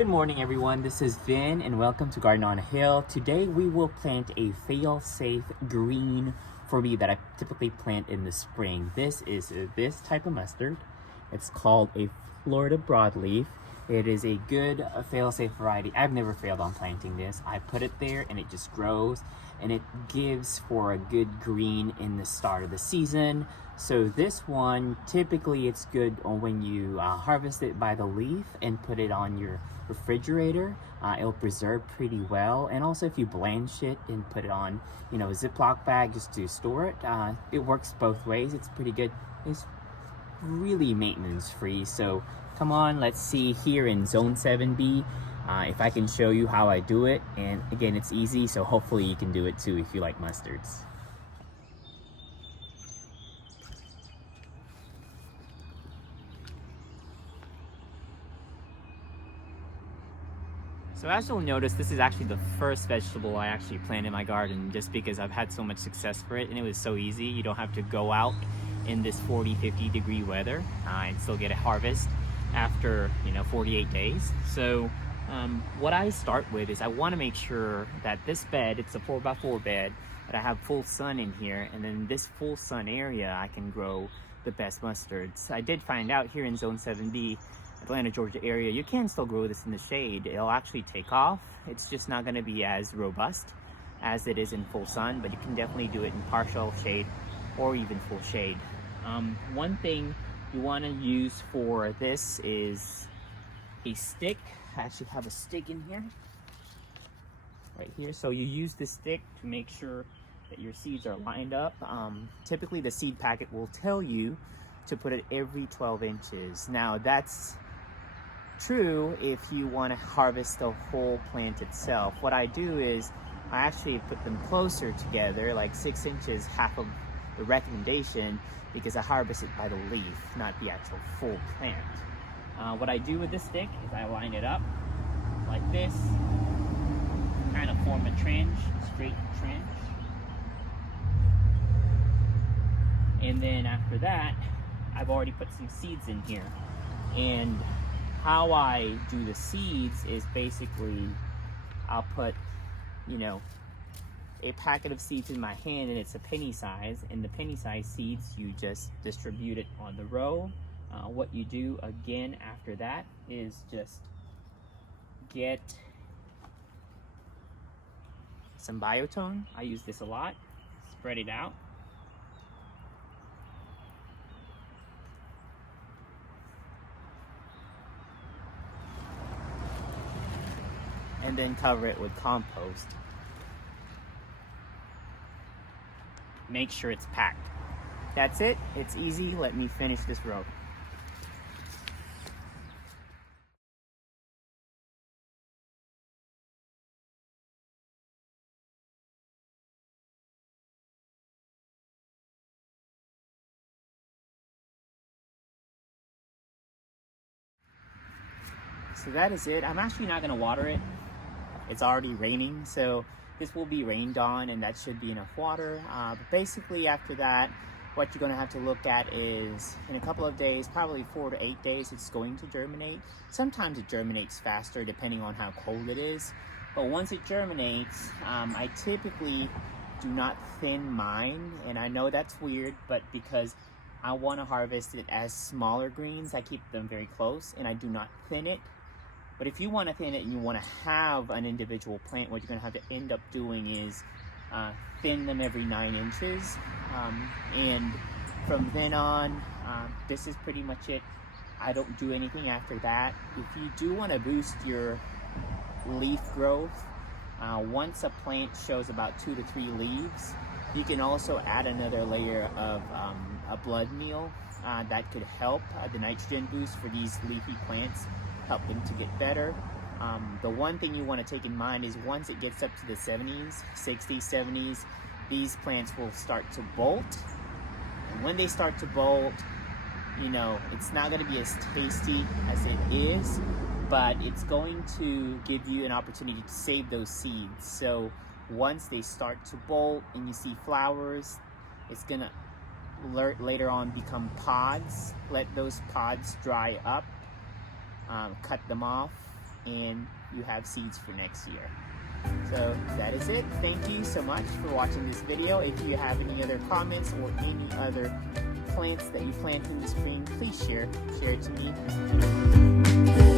Good morning everyone, this is Vin and welcome to Garden on a Hill. Today we will plant a fail-safe green for me that I typically plant in the spring. This is this type of mustard. It's called a Florida broadleaf. It is a good fail-safe variety. I've never failed on planting this. I put it there and it just grows and it gives for a good green in the start of the season. So this one, typically it's good when you harvest it by the leaf and put it on your refrigerator. It'll preserve pretty well, and also if you blanch it and put it on, a Ziploc bag just to store it, it works both ways. It's pretty good. It's really maintenance free. So come on, let's see here in zone 7B if I can show you how I do it. And again, it's easy, so hopefully you can do it too if you like mustards. So as you'll notice, this is actually the first vegetable I actually planted in my garden, just because I've had so much success for it and it was so easy. You don't have to go out in this 40-50 degree weather and still get a harvest after 48 days. So what I start with is I want to make sure that this bed, it's a 4x4 bed, that I have full sun in here, and then this full sun area I can grow the best mustards. I did find out here in zone 7B, Atlanta, Georgia area, you can still grow this in the shade. It'll actually take off. It's just not going to be as robust as it is in full sun, but you can definitely do it in partial shade or even full shade. One thing you want to use for this is a stick. I actually have a stick in here, right here. So you use the stick to make sure that your seeds are lined up. Typically the seed packet will tell you to put it every 12 inches. Now that's true if you want to harvest the whole plant itself. What I do is I actually put them closer together, like 6 inches, half of the recommendation, because I harvest it by the leaf, not the actual full plant. What I do with this stick is I line it up like this, kind of form a trench, a straight trench. And then after that, I've already put some seeds in here. And how I do the seeds is basically I'll put, a packet of seeds in my hand, and it's a penny size. And the penny size seeds, you just distribute it on the row. What you do again after that is just get some biotone. I use this a lot. Spread it out. And then cover it with compost. Make sure it's packed. That's it. It's easy. Let me finish this row. So that is it. I'm actually not going to water it. It's already raining, so this will be rained on and that should be enough water. But basically after that, what you're going to have to look at is in a couple of days, probably 4 to 8 days, it's going to germinate. Sometimes it germinates faster depending on how cold it is. But once it germinates, I typically do not thin mine. And I know that's weird, but because I want to harvest it as smaller greens, I keep them very close and I do not thin it. But if you want to thin it and you want to have an individual plant, what you're going to have to end up doing is thin them every 9 inches. And from then on, this is pretty much it. I don't do anything after that. If you do want to boost your leaf growth, once a plant shows about 2 to 3 leaves, you can also add another layer of a blood meal that could help the nitrogen boost for these leafy plants, help them to get better. The one thing you want to take in mind is once it gets up to the 70s, 60s, 70s, these plants will start to bolt. And when they start to bolt, it's not going to be as tasty as it is, but it's going to give you an opportunity to save those seeds. So once they start to bolt and you see flowers, it's going to later on become pods. Let those pods dry up. Cut them off, and you have seeds for next year. So that is it. Thank you so much for watching this video. If you have any other comments or any other plants that you plant in the spring, please share it to me.